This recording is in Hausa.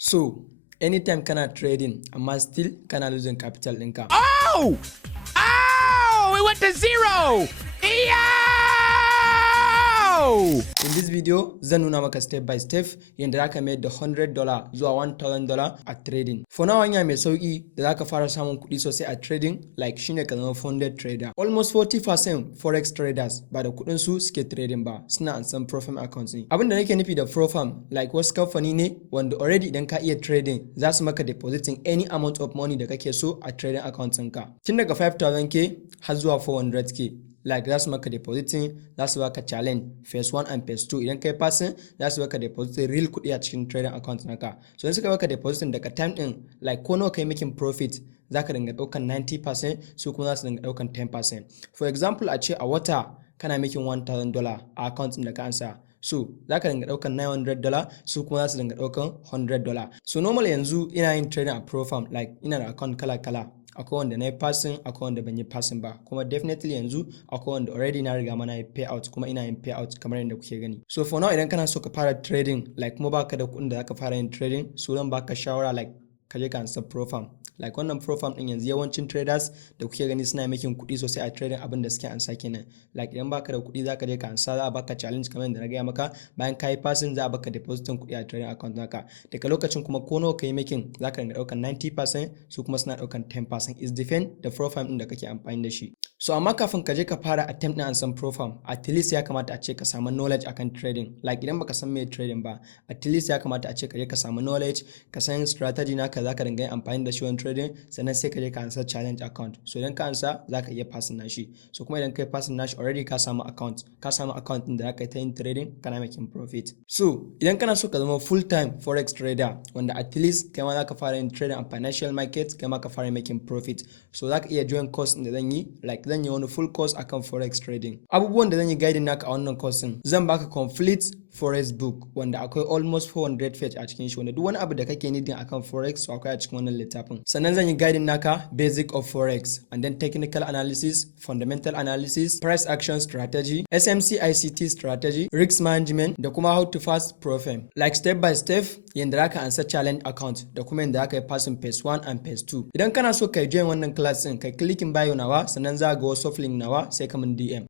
So, anytime kana trading, amma still kana losing capital ɗinka. Oh! Oh! It went to zero! In this video, zan nuna maka step by step yadda zaka mayar da $100 zuwa $1,000 a trading. For now, hanya mai sauki da zaka fara samun kuɗi sosai a trading like shine ka zama funded trader. Almost 40% forex traders ba da kuɗin su suke trading ba, suna ansan profam accounts ne. Abin da nake nufi da profam like wasu kamfani ne wanda already idan ka iya trading za su maka depositing any amount of money da kake so a trading account ɗinka. Tun daga 5,000k har zuwa 400k. Like za su maka depositing, za su baka challenge phase 1 and phase 2. Idan kai passing za su baka depositing real kuɗi a cikin trading account naka. So in suka baka depositing daga time din like ko nawa kai making profit za ka dinga ɗaukan 90%, su kuma za su dinga ɗaukan 10%. For example, a ce a wata kana making $1,000 a account din da ka ansa. So za ka dinga ɗaukan $900, su kuma za su dinga ɗaukan $100. So normal yanzu ina yin trading a Profam like ina da account kala-kala. Akwai wanda na yi passing, akwai wanda ban yi passing ba, kuma definitely yanzu akwai wanda already na riga mana yi payout, kuma ina yin payout kamar yadda kuke gani. So for now idan kana so ka fara trading like kuma baka da kuɗin da zaka fara yin trading, so zan baka shawara like ka je ka ansa Profam. Like wannan Profam din yanzu yawancin traders da kuke gani suna making kuɗi sosai a trading abin da suke ansa kenan. Like idan baka da kuɗi zaka je ka ansa, za a baka challenge kamar yadda na gaya maka, bayan ka yi passing za a baka depositin kuɗi a trading account naka. Daga lokacin kuma ko nawa kai making zaka dinga ɗaukan 90%, su kuma suna ɗaukan 10%. Is depend da Profam din da kake amfani da shi. So amma kafin ka je ka fara attempt na ansan Profam, at least ya kamata a ce ka samu knowledge akan trading. Like idan baka san me trading ba, at least ya kamata a ce ka je ka samu knowledge, ka san strategy naka zaka dinga yin amfani da shi wani trading, sannan sai ka je ka ansa challenge account. So idan ka ansa zaka iya passing nashi. So kuma idan kai passing nashi already ka samu account din da zaka yi ta yin trading kana making profit. So idan kana so ka zama full time forex trader wanda at least kai ma zaka fara yin trading a financial market, kai ma ka fara making profit. So zaka iya join course din da zan yi, like zan yi wani full course akan forex trading. Abubuwan da zan yi guiding naka a wannan course din, zan baka complete forex book wanda akwai almost 400 page a cikin shi, wanda duk wani abu da kake needing akan forex so akwai a cikin wannan littafin. Sannan zan yi guiding naka basic of forex, and then technical analysis, fundamental analysis, price action strategy, SMC ICT strategy, risk management, da kuma how to fast profit. Like step by step yanda zaka ansa challenge account da kuma yanda zaka yi passing phase 1 and phase 2. Idan kana so kai join wannan class din, kai clicking bio nawa, sannan za ga wasu link nawa sai ka min DM.